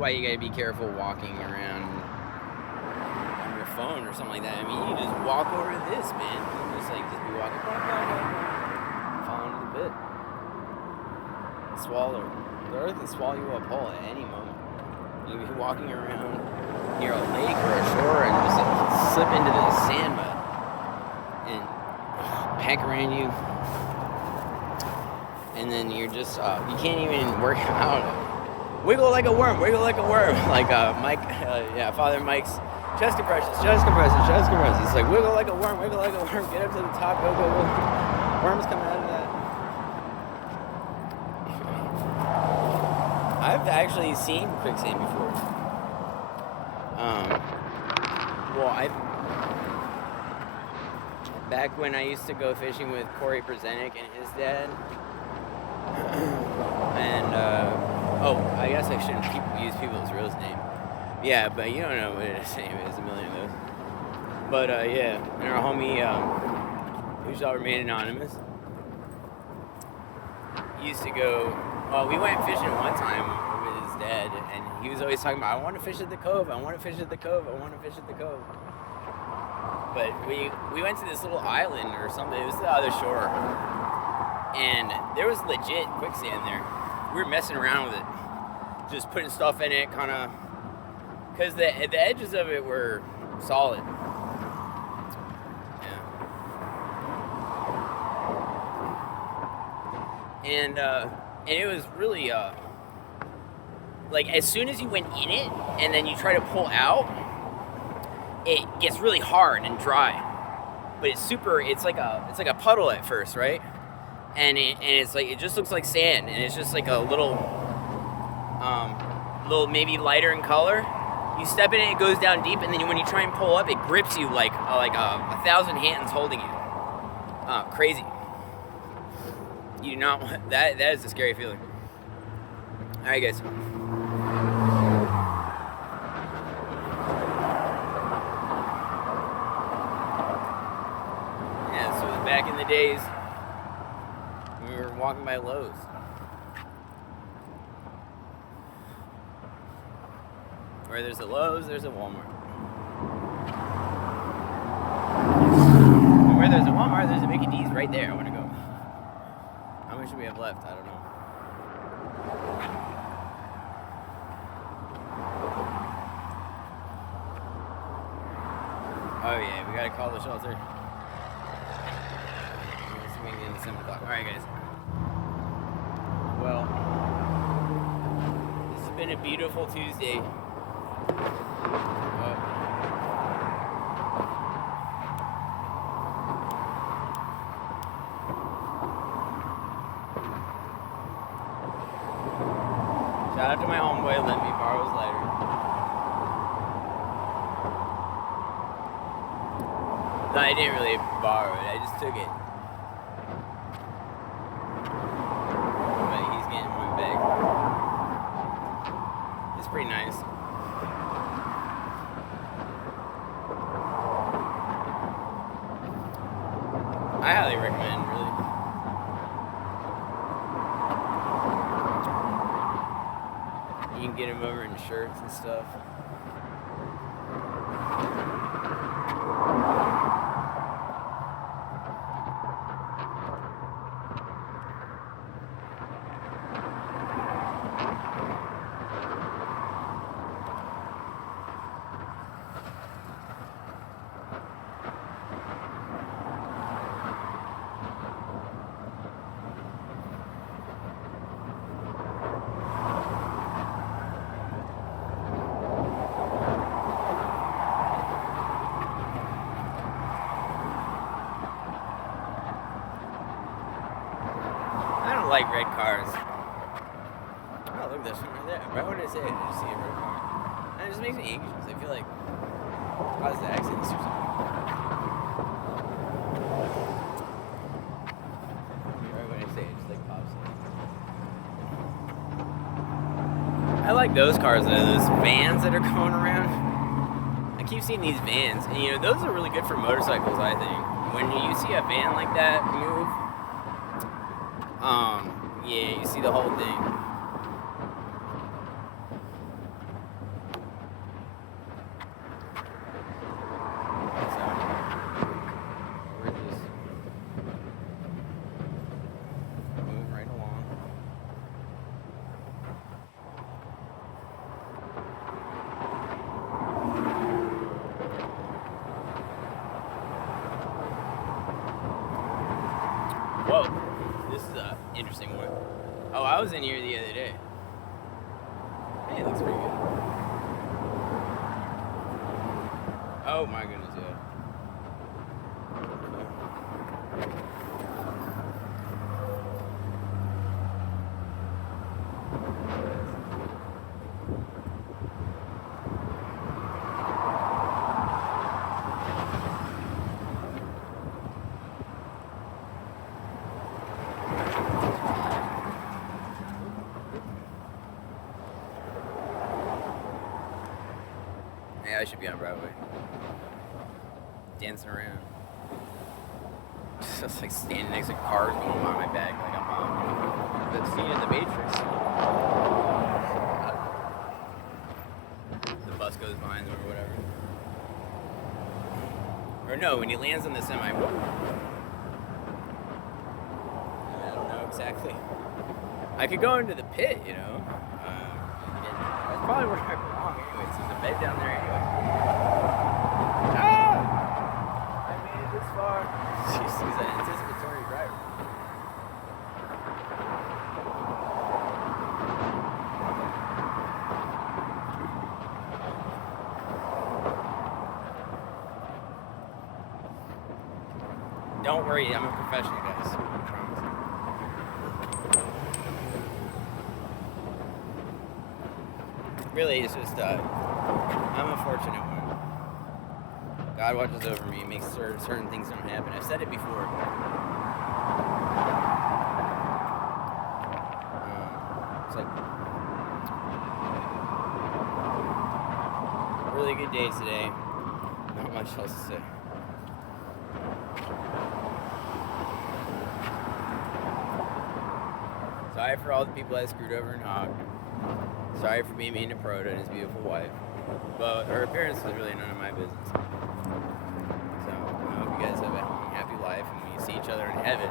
why you gotta be careful walking around on your phone or something like that. I mean, you just walk over to this, man. You just be walking, fall into the pit. Swallow. The earth can swallow you up whole at any moment. You can be walking around near a lake or a shore and just slip into the sand mud and pack around you. And then you're just, you can't even work out. Wiggle like a worm, like Mike, Father Mike's chest compressions. It's like wiggle like a worm, get up to the top, go. Worms coming out of that. I've actually seen quicksand before. Back when I used to go fishing with Corey Przenick and his dad, and I guess I shouldn't use people's real name. Yeah, but you don't know what his name is, a million of those. But and our homie, who shall remain anonymous, used to go. Well, we went fishing one time with his dad, and he was always talking about, I want to fish at the cove. But we went to this little island or something. It was the other shore. And there was legit quicksand there. We were messing around with it. Just putting stuff in it, kind of... Because the edges of it were solid. Yeah. And it was really... like, as soon as you went in it, and then you try to pull out, it gets really hard and dry. But it's like a puddle at first, right? And it's like, it just looks like sand, and it's just like a little maybe lighter in color. You step in it, it goes down deep, and then when you try and pull up, it grips you like 1,000 hands holding you. Crazy. You do not want that. That is a scary feeling. All right, guys. Yeah, so it was back in the days. We were walking by Lowe's. Where there's a Lowe's, there's a Walmart. And where there's a Walmart, there's a Mickey D's right there. I want to go. How much do we have left? I don't know. Oh yeah, we gotta call the shelter. Let's make it 7 o'clock. Alright, guys. Well, this has been a beautiful Tuesday. Shout out to my homeboy, let me borrow his lighter. No, I didn't really borrow it, I just took it. But he's getting one back. It's pretty nice. I highly recommend, really. You can get them over in shirts and stuff. Like red cars. Oh, look, there's one right there. Right when I say it, I just see a red car. And it just makes me anxious. I feel like caused accidents or something. Right when I say it, just like pops in. I like those cars though, those vans that are going around. I keep seeing these vans, and you know, those are really good for motorcycles, I think. When you see a van like that move, yeah, you see the whole thing. I was in here the other day. Hey, it looks pretty good. Oh my goodness, yeah. Yeah, I should be on Broadway. Dancing around. Just like standing next to cars going by my back like I'm on that scene in The Matrix. The bus goes behind them or whatever. Or no, when he lands on the semi. I don't know exactly. I could go into the pit, you know. That's probably where I belong anyway. So there's a bed down there anyway. Ah! I made it this far. Jeez, he's an anticipatory driver. Don't worry, I'm a professional, guys. I promise. Really, it's just, I'm a fortunate one. God watches over me and makes certain things don't happen. I've said it before. It's like a really good day today. Not much else to say. Sorry for all the people I screwed over and hogged. Sorry for being mean to Proto and his beautiful wife. But her appearance was really none of my business. So I hope you guys have a long, happy life and we see each other in heaven.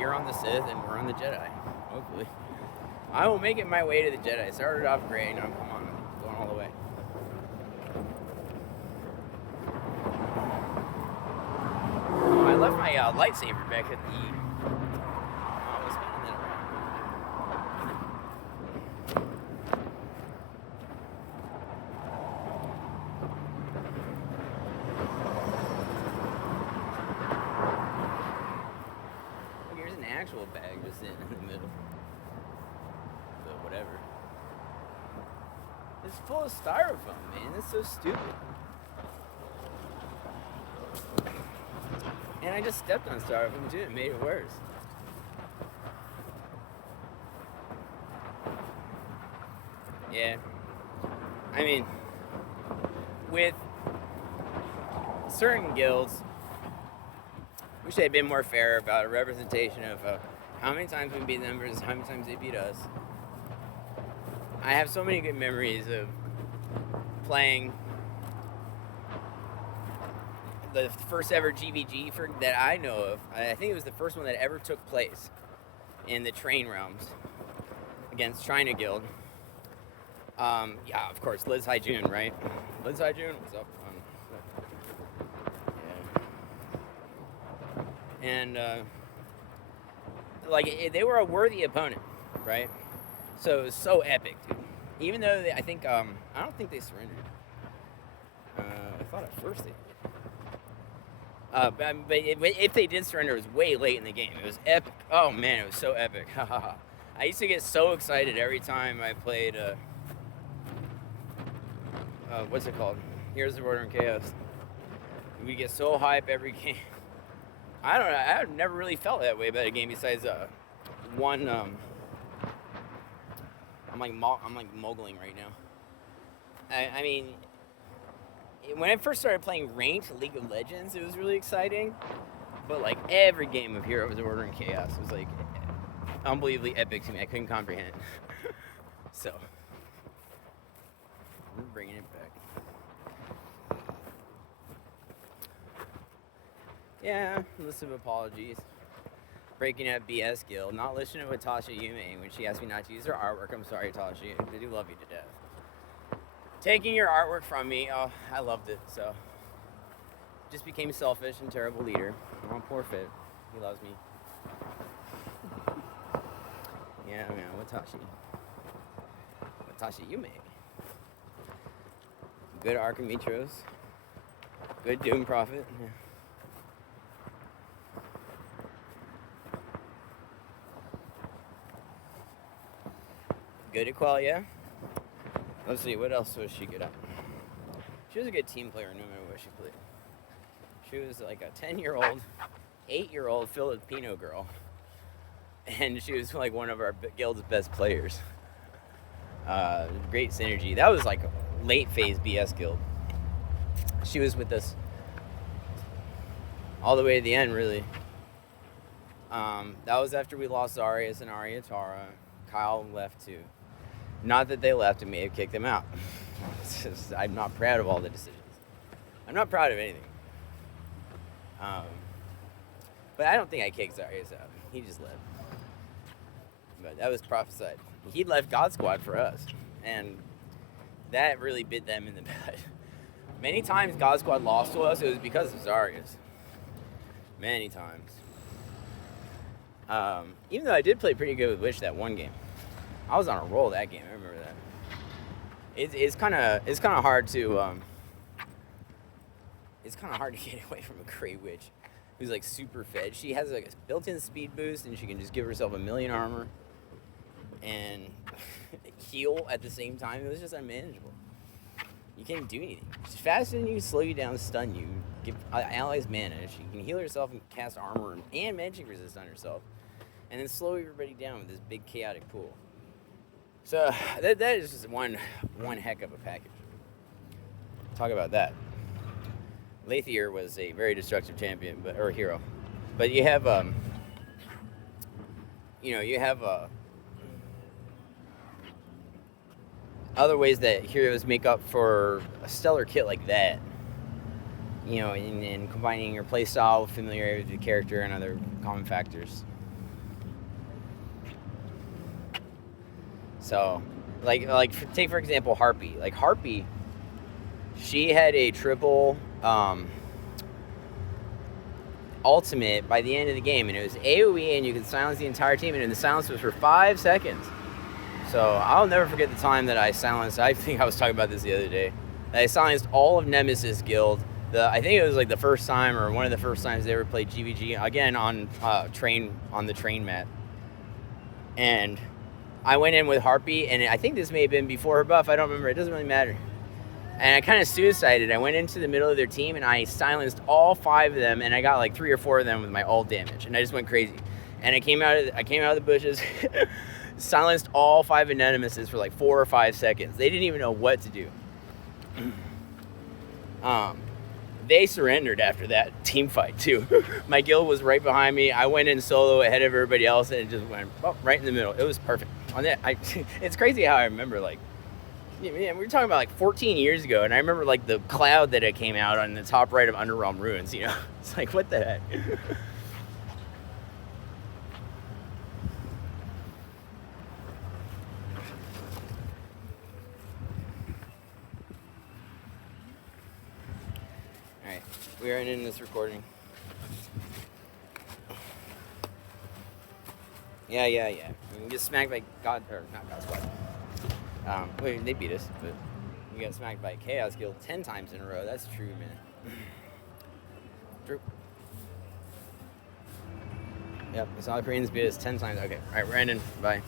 You're on the Sith and we're on the Jedi. Hopefully. I will make it my way to the Jedi. It started off great, now come on, I'm going all the way. Oh, I left my lightsaber back at the... actual bag just in the middle. But whatever. It's full of styrofoam, man. It's so stupid. And I just stepped on styrofoam too. It made it worse. Yeah. I mean, with certain guilds, wish they had been more fair about a representation of how many times we beat them versus how many times they beat us. I have so many good memories of playing the first ever GVG that I know of. I think it was the first one that ever took place in the Train Realms against China Guild. Yeah, of course, Liz Haijun, right? Liz Haijun, what's up? And they were a worthy opponent, right? So it was so epic, dude. Even though I don't think they surrendered. I thought at first they did. But if they did surrender, it was way late in the game. It was epic. Oh man, it was so epic. I used to get so excited every time I played. What's it called? Here's the Order in Chaos. We get so hype every game. I don't know. I've never really felt that way about a game besides one. I'm like moguling right now. I mean, when I first started playing ranked League of Legends, it was really exciting. But like every game of Heroes of Order and Chaos was like unbelievably epic to me. I couldn't comprehend. So I'm bringing it back. Yeah, list of apologies. Breaking up BS Guild. Not listening to Tasha Yume when she asked me not to use her artwork. I'm sorry, Tasha. I do love you to death. Taking your artwork from me. Oh, I loved it. So, just became selfish and terrible leader. Oh, poor Fit. He loves me. Yeah, man, Watashi Yume. Good Archimetros. Good Doom Prophet. Yeah. Good at Qualia. Let's see, what else was she good at? She was a good team player no matter what she played. She was like a 10-year-old, 8-year-old Filipino girl. And she was like one of our guild's best players. Great synergy. That was like a late phase BS guild. She was with us all the way to the end, really. That was after we lost Zarius and Ariatara. Kyle left too. Not that they left and may have kicked them out. I'm not proud of all the decisions. I'm not proud of anything. But I don't think I kicked Zarius out. He just left. But that was prophesied. He left God Squad for us. And that really bit them in the butt. Many times God Squad lost to us, it was because of Zarius. Many times. Even though I did play pretty good with Wish that one game. I was on a roll that game, I remember that. It's kind of hard to get away from a Grey Witch who's like super fed. She has like a built-in speed boost and she can just give herself 1,000,000 armor and heal at the same time. It was just unmanageable. You can't do anything. She's faster than you, slow you down, stun you, give allies mana. She can heal herself and cast armor and magic resist on herself, and then slow everybody down with this big chaotic pool. So that is just one heck of a package. Talk about that. Lathier was a very destructive champion, or hero, but you have other ways that heroes make up for a stellar kit like that. In combining your playstyle with familiarity with the character and other common factors. So, take for example Harpy. Like Harpy, she had a triple ultimate by the end of the game, and it was AoE, and you could silence the entire team, and the silence was for 5 seconds. So I'll never forget the time that I silenced. I think I was talking about this the other day. I silenced all of Nemesis Guild. I think it was like the first time or one of the first times they ever played GVG again on the train map. And I went in with Harpy, and I think this may have been before her buff. I don't remember. It doesn't really matter. And I kind of suicided. I went into the middle of their team, and I silenced all 5 of them, and I got like 3 or 4 of them with my ult damage, and I just went crazy. And I came out of the bushes, silenced all 5 Anonymuses for like 4 or 5 seconds. They didn't even know what to do. They surrendered after that team fight too. My guild was right behind me. I went in solo ahead of everybody else, and it just went right in the middle. It was perfect. On that, it's crazy how I remember, like, we were talking about like 14 years ago, and I remember like the cloud that it came out on the top right of Underrealm Ruins. It's like, what the heck. Alright, we are ending this recording. Yeah. We get smacked by not God Squad. They beat us, but we got smacked by Chaos Guild 10 times in a row. That's true, man. True. Yep, the South Koreans beat us 10 times. Okay, alright, we're ending. Bye.